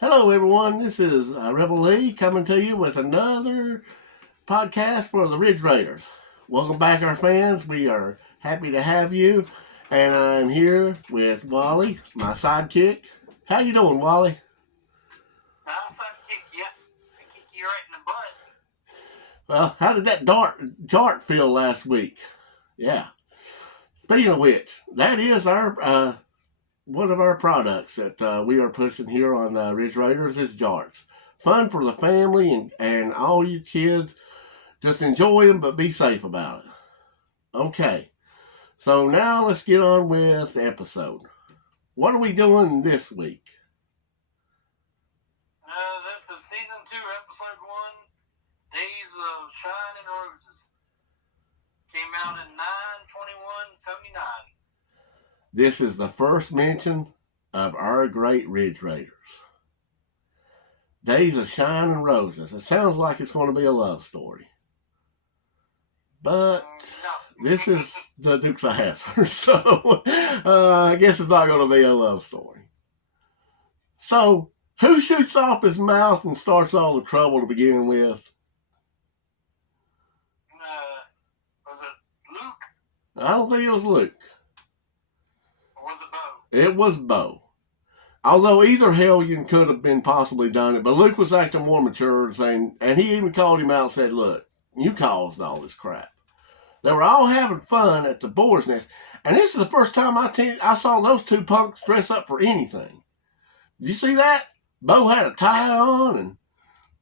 Hello, everyone. This is Rebel Lee coming to you with another podcast for the Ridge Raiders. Welcome back, our fans. We are happy to have you, and I'm here with Wally, my sidekick. How you doing, Wally? I'll kick you. I kick you right in the butt. Well, how did that jart feel last week? Yeah. Speaking of which, that is our one of our products that we are pushing here on Ridge Raiders is jarts. Fun for the family and all you kids. Just enjoy them, but be safe about it. Okay, so now let's get on with the episode. What are we doing this week? This is season 2, episode 1, Days of Shine and Roses. Came out in 9/21/79. This is the first mention of our great Ridge Raiders. Days of Shine and Roses. It sounds like it's going to be a love story. But this is the Dukes of Hazzard, so I guess it's not going to be a love story. So, who shoots off his mouth and starts all the trouble to begin with? Was it Luke? I don't think it was Luke. Or was it Bo? It was Bo. Although either hellion could have been possibly done it, but Luke was acting more mature and saying, and he even called him out and said, "Look, you caused all this crap." They were all having fun at the boar's nest, and this is the first time I saw those two punks dress up for anything. Did you see that? Bo had a tie on, and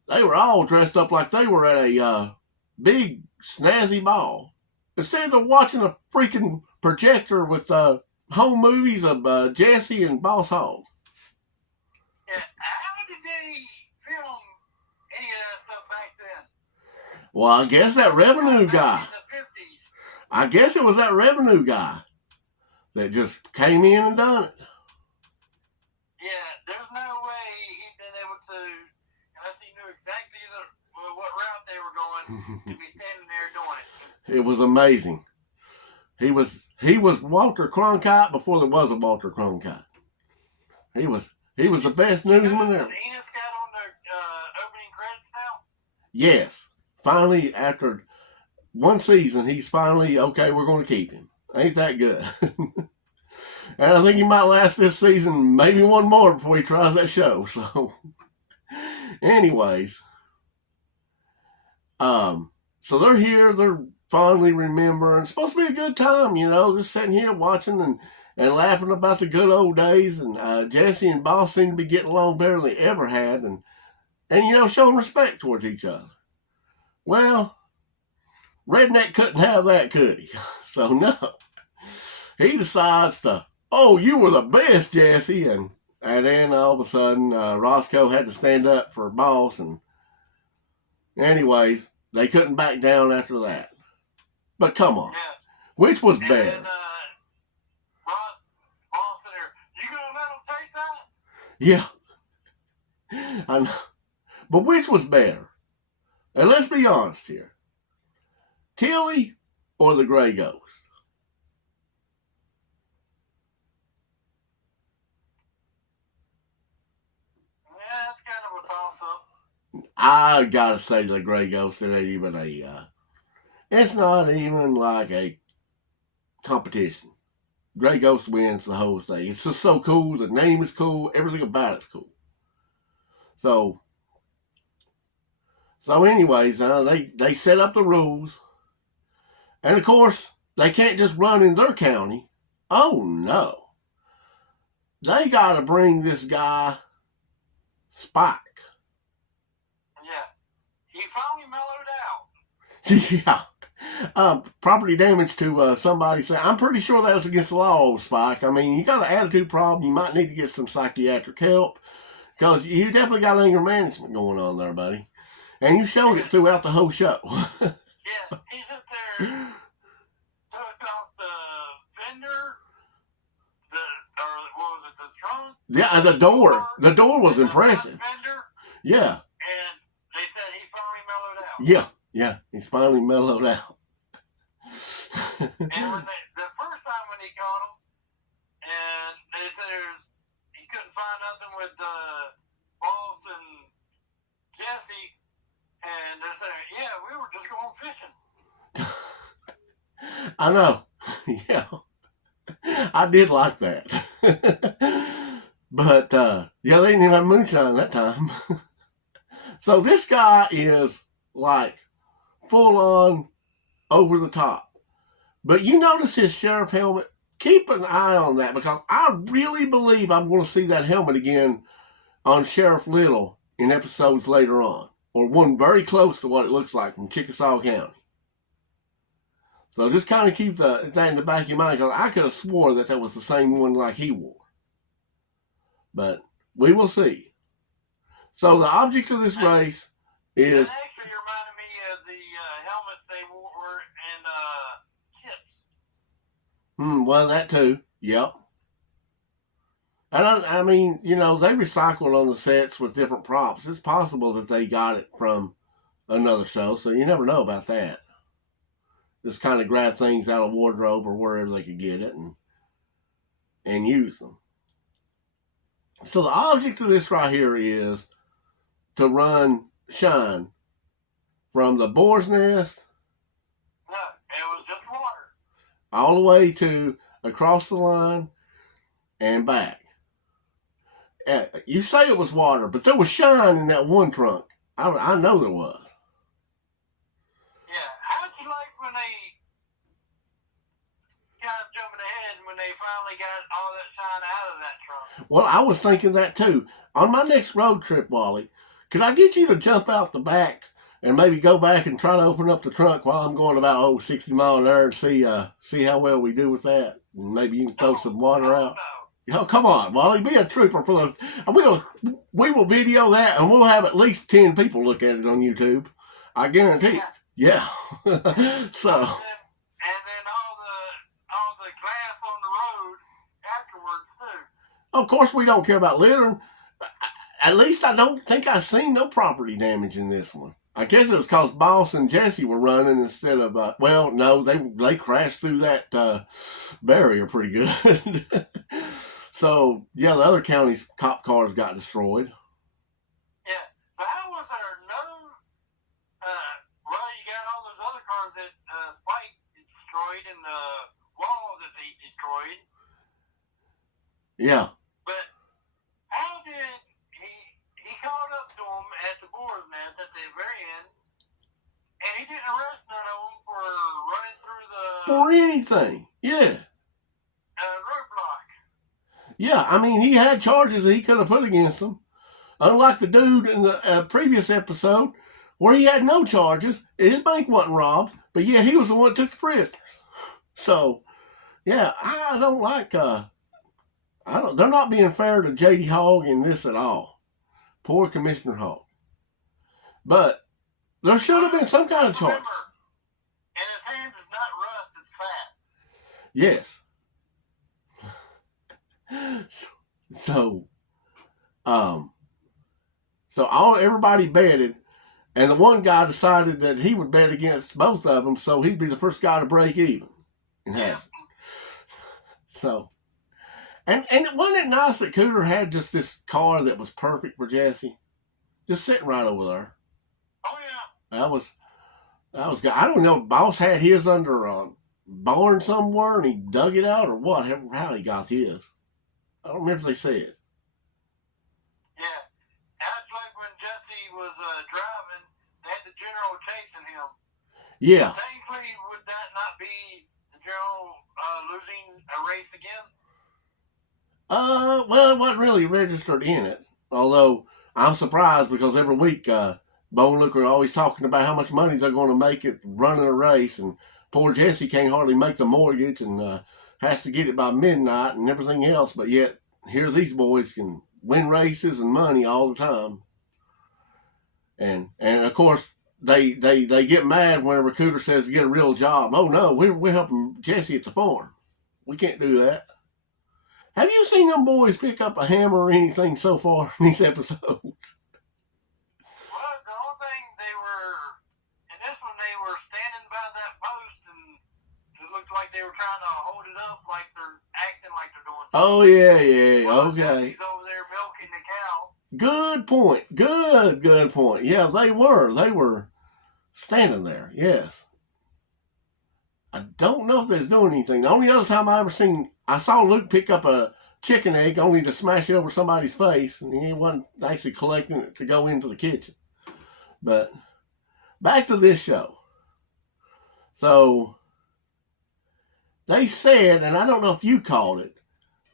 they were all dressed up like they were at a big snazzy ball. Instead of watching a freaking projector with home movies of Jesse and Boss Hogg. Yeah, how did they film any of that stuff back then? Well, I guess that revenue guy. In the 50s. I guess it was that revenue guy that just came in and done it. Yeah, there's no way he'd been able to, unless he knew exactly what route they were going, to be standing there doing it. It was amazing. He was Walter Cronkite before there was a Walter Cronkite. He was the best newsman there. Enos got on the opening credits now? Yes. Finally, after one season, he's finally, okay, we're going to keep him. Ain't that good? And I think he might last this season, maybe one more before he tries that show. So, anyways, so they're here. They're fondly remembering. It's supposed to be a good time, just sitting here watching and laughing about the good old days. And Jesse and Boss seem to be getting along better than they ever had, and showing respect towards each other. Well, Redneck couldn't have that, could he? So no, he decides to, "Oh, you were the best, Jesse," and then all of a sudden, Roscoe had to stand up for Boss, and anyways, they couldn't back down after that. But come on, yeah. Which was and better? Then, Boss in there, you gonna let him take that? Yeah, I know. But which was better? And let's be honest here. Tilly or the Gray Ghost? Yeah, it's kind of a toss-up. I gotta say the Gray Ghost. It ain't even it's not even like a competition. Gray Ghost wins the whole thing. It's just so cool. The name is cool. Everything about it's cool. So anyways, they set up the rules. And of course, they can't just run in their county. Oh no. They gotta bring this guy Spike. Yeah. He finally mellowed out. Yeah. Property damage to somebody. I'm pretty sure that was against the law, Spike. I mean, you got an attitude problem. You might need to get some psychiatric help because you definitely got anger management going on there, buddy. And you showed it throughout the whole show. Yeah, he's up there, took out the fender, what was it, the trunk? Yeah, the door. The door was impressive. Fender, yeah. And they said he finally mellowed out. Yeah, he's finally mellowed out. And when the first time when he caught him, and they said he couldn't find nothing with Boss Jesse, and they're saying, "Yeah, we were just going fishing." I know. Yeah. I did like that. But, yeah, they didn't even have moonshine that time. So this guy is like full on over the top. But you notice his sheriff helmet? Keep an eye on that because I really believe I'm going to see that helmet again on Sheriff Little in episodes later on, or one very close to what it looks like from Chickasaw County. So just kind of keep that in the back of your mind because I could have swore that was the same one like he wore. But we will see. So the object of this race is... That actually reminded me of the helmets they wore in Chips. Well, that too. Yep. And I mean, you know, they recycled on the sets with different props. It's possible that they got it from another show, so you never know about that. Just kind of grab things out of wardrobe or wherever they could get it and use them. So the object of this right here is to run Shine from the Boar's Nest. No, it was just water. All the way to across the line and back. You say it was water, but there was Shine in that one trunk. I know there was. Yeah, how'd you like when they got jumping ahead when they finally got all that Shine out of that trunk? Well, I was thinking that too. On my next road trip, Wally, could I get you to jump out the back and maybe go back and try to open up the trunk while I'm going about 60 miles an hour and see how well we do with that? And maybe you can throw some water out. No. Oh, come on, Wally, be a trooper for the. We will video that and we'll have at least 10 people look at it on YouTube. I guarantee it. Yeah. So. And then all the glass on the road afterwards too. Of course, we don't care about littering. At least I don't think I've seen no property damage in this one. I guess it was because Boss and Jesse were running instead of, well, no, they crashed through that barrier pretty good. So, yeah, the other county's cop cars got destroyed. Yeah. So how was there no, well, you got all those other cars that Spike destroyed and the wall that he destroyed. Yeah. But how did he caught up to him at the Boar's Nest at the very end, and he didn't arrest none of them for running through the... For anything. Yeah. roadblock. Yeah, I mean, he had charges that he could have put against him. Unlike the dude in the previous episode where he had no charges. His bank wasn't robbed, but yet he was the one that took the prisoners. So, yeah, I don't like... they're not being fair to J.D. Hogg in this at all. Poor Commissioner Hogg. But there should have been some kind of charge. Remember, in his hands is not rust, it's fat. Yes. So everybody betted, and the one guy decided that he would bet against both of them, so he'd be the first guy to break even in half. So, and wasn't it nice that Cooter had just this car that was perfect for Jesse, just sitting right over there? Oh yeah. That was good. I don't know. Boss had his under a barn somewhere, and he dug it out or what? How he got his? I don't remember if they said. Yeah. That's like when Jesse was driving, they had the general chasing him. Yeah. Technically, would that not be the general losing a race again? Well, it wasn't really registered in it. Although I'm surprised because every week, Bo and Luke are always talking about how much money they're going to make it running a race, and poor Jesse can't hardly make the mortgage and has to get it by midnight and everything else. But yet, here these boys can win races and money all the time. And of course, they get mad whenever Cooter says to get a real job. Oh no, we're helping Jesse at the farm. We can't do that. Have you seen them boys pick up a hammer or anything so far in these episodes? Well, the whole thing, in this one, they were standing by that post and it looked like they were trying to hold it up like they're acting like they're doing something. Oh, yeah, okay. He's over there milking the cow. Good point. Good point. Yeah, they were. They were standing there. Yes. I don't know if they're doing anything. The only other time I saw Luke pick up a chicken egg only to smash it over somebody's face, and he wasn't actually collecting it to go into the kitchen. But back to this show. So they said, and I don't know if you called it,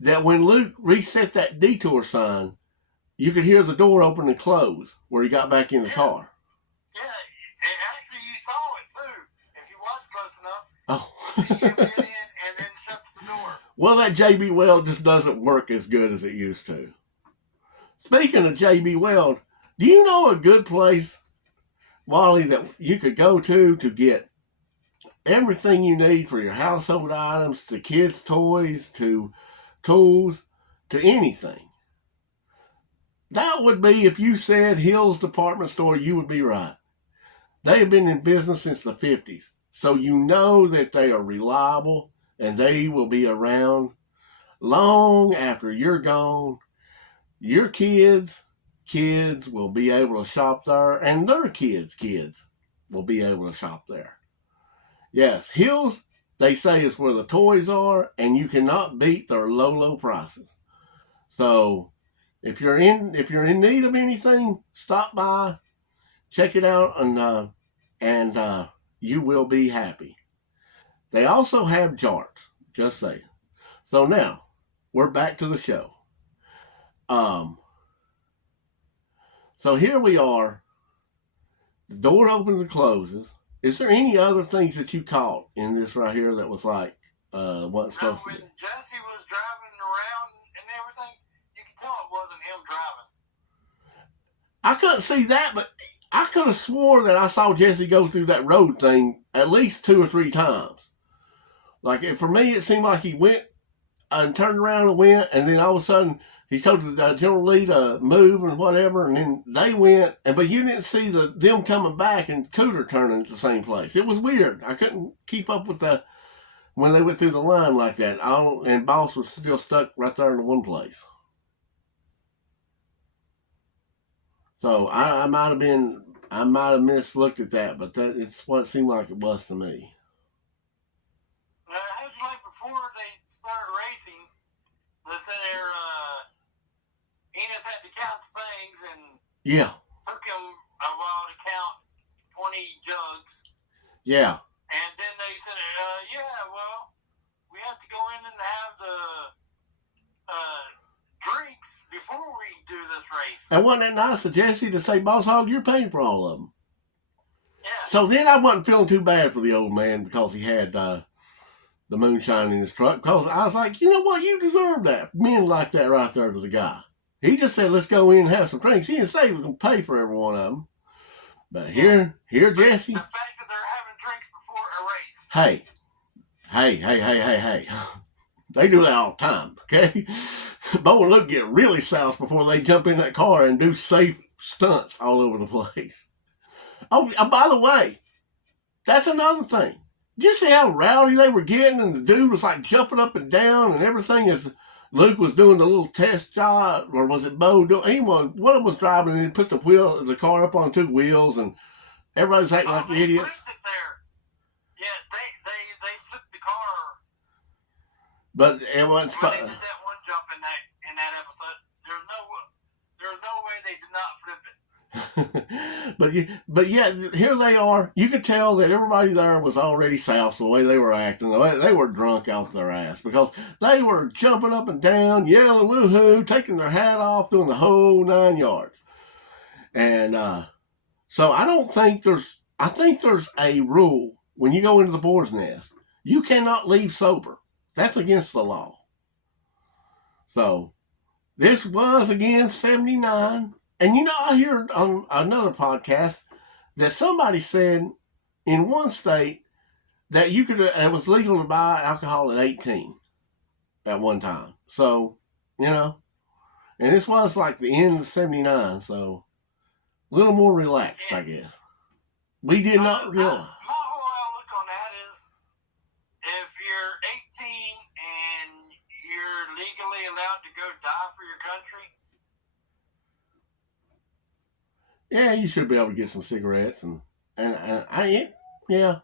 that when Luke reset that detour sign, you could hear the door open and close where he got back in the car. Yeah, and actually you saw it too. If you watch close enough, Oh. you see him get in and then shuts the door. Well, that JB Weld just doesn't work as good as it used to. Speaking of JB Weld, do you know a good place, Wally, that you could go to get everything you need for your household items, to kids' toys, to tools, to anything? That would be, if you said Hills Department Store, you would be right. They have been in business since the 50s. So you know that they are reliable and they will be around long after you're gone. Your kids will be able to shop there, and their kids will be able to shop there. Yes, Hills, they say, is where the toys are, and you cannot beat their low prices. So if you're in need of anything, stop by, check it out, and you will be happy. They also have jarts, just saying. So now we're back to the show. So here we are. The door opens and closes. Is there any other things that you caught in this right here that was like wasn't supposed to be? When Jesse was driving around and everything, you could tell it wasn't him driving. I couldn't see that, but I could have swore that I saw Jesse go through that road thing at least 2 or 3 times. Like, for me, it seemed like he went and turned around and went, and then all of a sudden he told the General Lee to move and whatever, and then they went, but you didn't see them coming back and Cooter turning to the same place. It was weird. I couldn't keep up with when they went through the line like that. And Boss was still stuck right there in one place. So I might have mislooked at that, but it's what it seemed like it was to me. It was like before they started racing, they said Enos had to count things, and yeah, took him a while to count 20 jugs. Yeah. And then they said, we have to go in and have the drinks before we do this race. And wasn't that nice of Jesse to say, Boss Hog, you're paying for all of them? Yeah. So then I wasn't feeling too bad for the old man because he had the moonshine in his truck, because I was like, you know what, you deserve that. Men like that right there to the guy. He just said, let's go in and have some drinks. He didn't say he was going to pay for every one of them. But here, Jesse. The fact that they're having drinks before a race. Hey. They do that all the time, okay? Bo and Luke get really soused before they jump in that car and do safe stunts all over the place. Oh, by the way, that's another thing. Did you see how rowdy they were getting, and the dude was like jumping up and down and everything as Luke was doing the little test job, or was it Bo doing? One of them was driving and he put the car up on 2 wheels, and everybody's acting like idiots. Flipped it there. Yeah, they flipped the car. But it wasn't. When they did that one jump in that episode, there's no way they did not flip it. But yeah, here they are. You could tell that everybody there was already soused the way they were acting. The way they were drunk off their ass, because they were jumping up and down, yelling woohoo, taking their hat off, doing the whole 9 yards. And so I think there's a rule when you go into the boar's nest. You cannot leave sober. That's against the law. So this was again 79. And I heard on another podcast that somebody said in one state that it was legal to buy alcohol at 18 at one time. So, and this was like the end of 79, so a little more relaxed, I guess. We did not realize. My whole outlook on that is, if you're 18 and you're legally allowed to go die for your country, Yeah, you should be able to get some cigarettes yeah.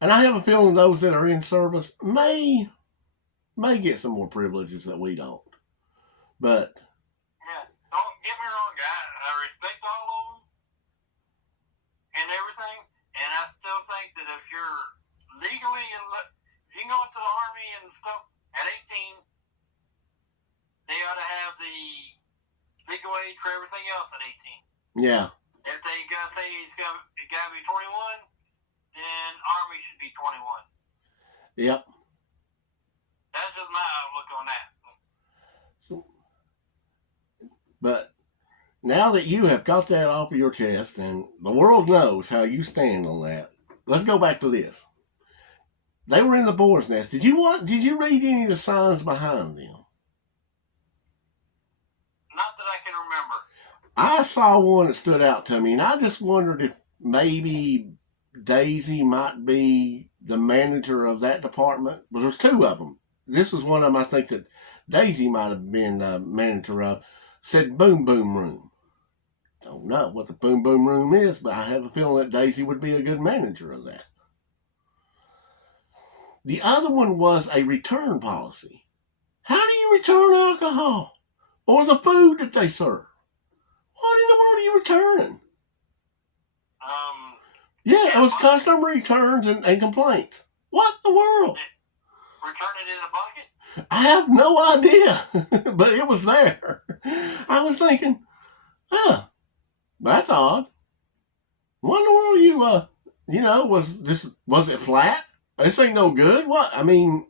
And I have a feeling those that are in service may get some more privileges that we don't. But yeah, don't get me wrong, guy. I respect all of them and everything, and I still think that if you're legally you can go into the Army and stuff at 18, they ought to have the legal age for everything else at 18. yeah. If they gotta say it's gotta be 21, then Army should be 21. Yep. That's just my outlook on that. But now that you have got that off of your chest and the world knows how you stand on that, let's go back to this. They were in the boar's nest. Did you read any of the signs behind them? Not that I can remember. I saw one that stood out to me, and I just wondered if maybe Daisy might be the manager of that department. But there's two of them. This was one of them I think that Daisy might have been the manager of. Said Boom Boom Room. Don't know what the Boom Boom Room is, but I have a feeling that Daisy would be a good manager of that. The other one was a return policy. How do you return alcohol or the food that they serve? What in the world are you returning? Yeah, it was customer returns and complaints. What in the world? Return it in a bucket? I have no idea, but it was there. I was thinking, that's odd. What in the world was it flat? This ain't no good. What? I mean,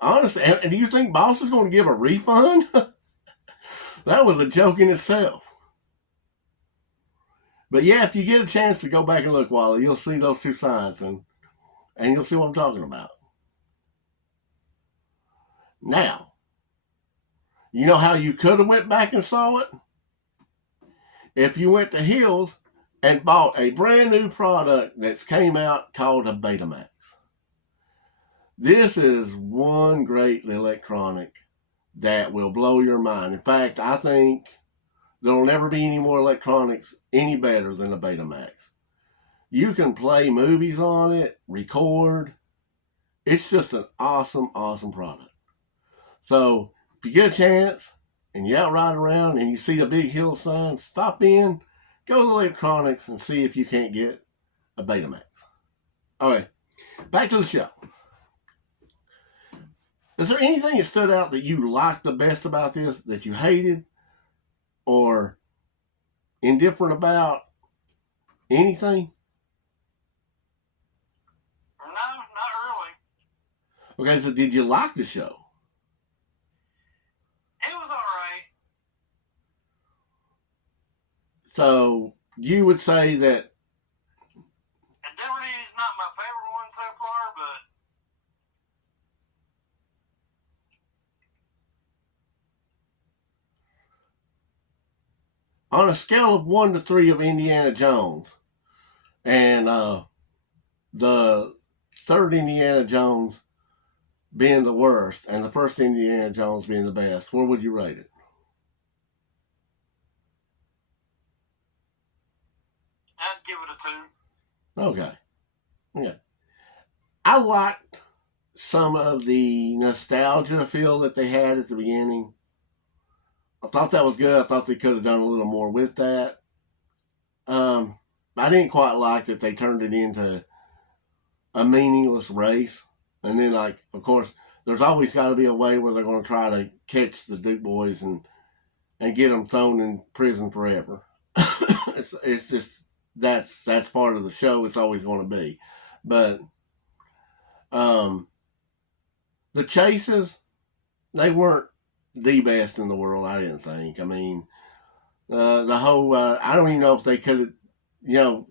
honestly, and do you think boss is going to give a refund? That was a joke in itself. But yeah, if you get a chance to go back and look, Wally, you'll see those two signs and you'll see what I'm talking about. Now, you know how you could have went back and saw it? If you went to Hills and bought a brand new product that came out called a Betamax. This is one great electronic that will blow your mind. In fact, I think there will never be any more electronics any better than a Betamax. You can play movies on it, record. It's just an awesome, awesome product. So if you get a chance and you're out riding around and you see a big Hill sign, stop in, go to electronics and see if you can't get a Betamax. Okay, back to the show. Is there anything that stood out that you liked the best about this, that you hated, or indifferent about? Anything? No, not really. Okay, so did you like the show? It was alright. So you would say that Indemnity is not my favorite one so far, but on a scale of 1 to 3 of Indiana Jones, and the third Indiana Jones being the worst, and the first Indiana Jones being the best, where would you rate it? I'd give it a 2. Okay. Yeah. I liked some of the nostalgia feel that they had at the beginning. I thought that was good. I thought they could have done a little more with that. I didn't quite like that they turned it into a meaningless race. And then, of course, there's always got to be a way where they're going to try to catch the Duke boys and get them thrown in prison forever. It's just, that's part of the show. It's always going to be. But the chases, they weren't the best in the world, I didn't think. I mean, the whole, I don't even know if they could have,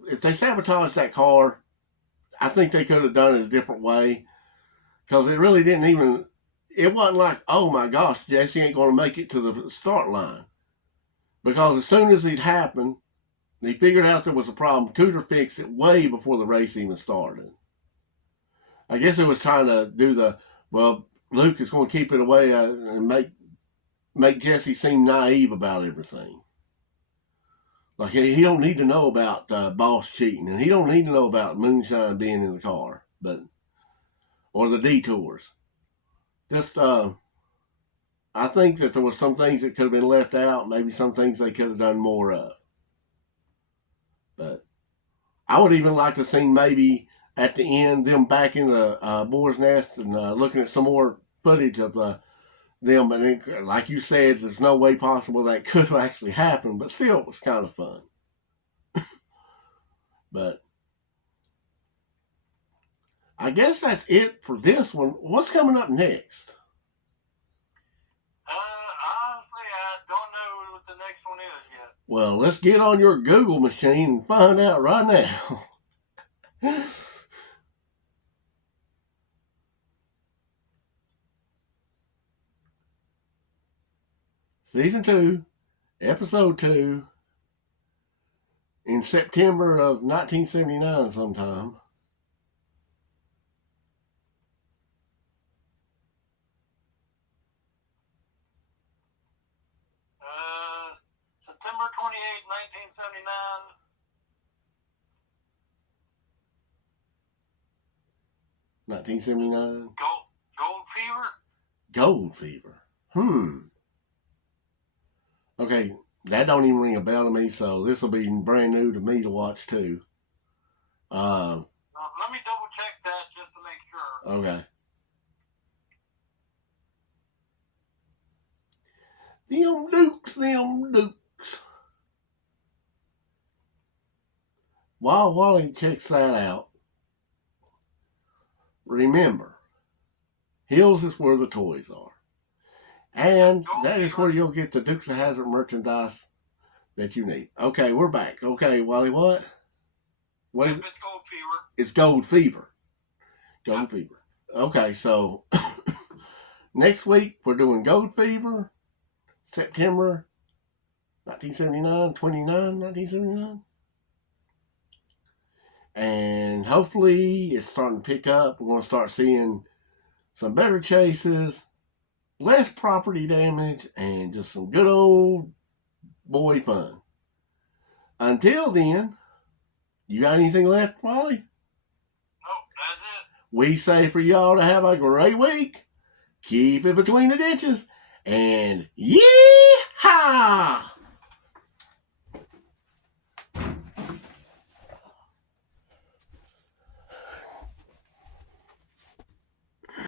if they sabotaged that car, I think they could have done it a different way. Because it really didn't even, it wasn't like, oh my gosh, Jesse ain't going to make it to the start line. Because as soon as it happened, they figured out there was a problem. Cooter fixed it way before the race even started. I guess it was trying to do Luke is going to keep it away and make Jesse seem naive about everything. Like he don't need to know about boss cheating, and he don't need to know about moonshine being in the car, or the detours. Just I think that there was some things that could have been left out, maybe some things they could have done more of. But I would even like to see maybe at the end them back in the boar's nest and looking at some more footage of them. But then, like you said, there's no way possible that could have actually happened. But still, it was kind of fun. But I guess that's it for this one. What's coming up next? Honestly, I don't know what the next one is yet. Well, let's get on your Google machine and find out right now. Season 2, Episode 2, in September of 1979 sometime. September 28, 1979. $1979. Gold Fever? Gold Fever. Okay, that don't even ring a bell to me, so this will be brand new to me to watch too. Let me double check that just to make sure. Okay. Them Dukes. While Wally checks that out, remember, Hills is where the toys are. And that is where you'll get the Dukes of Hazzard merchandise that you need. Okay, we're back. Okay, Wally, what? What is it? It's Gold Fever. It's Gold Fever. Gold Fever. Okay, so next week we're doing Gold Fever, September 1979. And hopefully it's starting to pick up. We're going to start seeing some better chases, less property damage, and just some good old boy fun. Until then, you got anything left, Wally? Nope, that's it. We say for y'all to have a great week. Keep it between the ditches. And yee-haw!